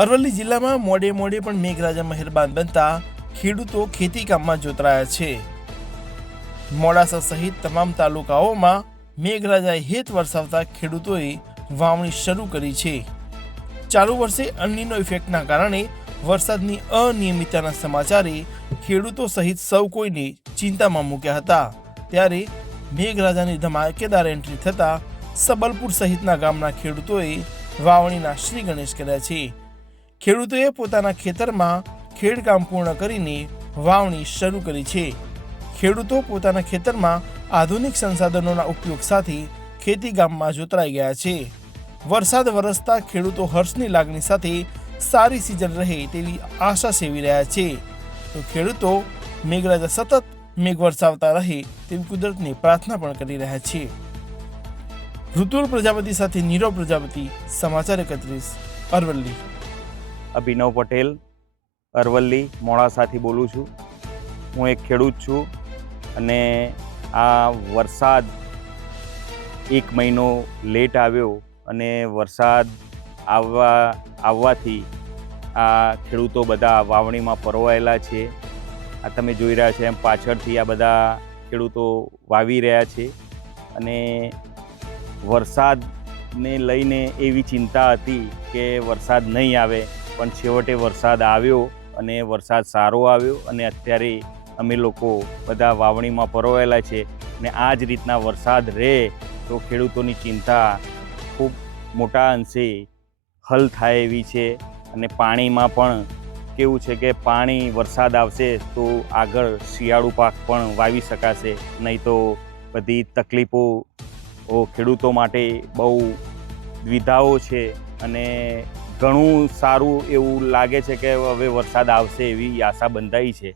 અરવલ્લી જિલ્લામાં મોડે મોડે પણ મેઘરાજા મહેરબાન બનતા ખેડૂતો ખેતી કામમાં જોતરાયા છે। મોડાસા સહિત તમામ તાલુકાઓમાં મેઘરાજાએ હેત વરસાવતા ખેડૂતોએ વાવણી શરૂ કરી છે। ચાલુ વર્ષે અલ્નીનો ઇફેક્ટના કારણે વરસાદની અનિયમિતતાના સમાચારે ખેડૂતો સહિત સૌ કોઈને ચિંતામાં મૂક્યા હતા। ત્યારે મેઘરાજાની ધમાકેદાર એન્ટ્રી થતાં સબલપુર સહિતના ગામના ખેડૂતોએ વાવણીના શ્રી ગણેશ કર્યા છે। ખેડૂતોએ પોતાના ખેતરમાં ખેડકામ પૂર્ણ કરીને વાવણી શરૂ કરી છે। ખેડૂતો પોતાના ખેતરમાં આધુનિક સંસાધનોના ઉપયોગ સાથે ખેતી કામમાં જોતરાઈ ગયા છે। વરસાદ વરસતા ખેડૂતો હર્ષની લાગણી સાથે સારી સિઝન રહે તેવી આશા સેવી રહ્યા છે। તો ખેડૂતો મેઘરાજા સતત મેઘ વરસાવતા રહે તેવી કુદરતની પ્રાર્થના પણ કરી રહ્યા છે। ઋતુલ પ્રજાપતિ સાથે નીરવ પ્રજાપતિ, સમાચાર 31, અરવલ્લી। અભિનવ પટેલ, અરવલ્લી મોડાસાથી બોલું છું। હું એક ખેડૂત છું અને આ વરસાદ 1 મહિનો લેટ આવ્યો અને વરસાદ આવવાથી આ ખેડૂતો બધા વાવણીમાં પરોવાયેલા છે। આ તમે જોઈ રહ્યા છો એમ પાછળથી આ બધા ખેડૂતો વાવી રહ્યા છે અને વરસાદને લઈને એવી ચિંતા હતી કે વરસાદ નહીં આવે, પણ છેવટે વરસાદ આવ્યો અને વરસાદ સારો આવ્યો અને અત્યારે અમે લોકો બધા વાવણીમાં પરોવાયેલા છે અને આ જ રીતના વરસાદ રહે તો ખેડૂતોની ચિંતા ખૂબ મોટા અંશે હલ થાય એવી છે। અને પાણીમાં પણ કેવું છે કે પાણી વરસાદ આવશે તો આગળ શિયાળુ પાક પણ વાવી શકાશે, નહીં તો બધી તકલીફો ખેડૂતો માટે બહુ દ્વિધાઓ છે અને ઘણું સારું એવું લાગે છે કે હવે વરસાદ આવશે એવી આશા બંધાઈ છે।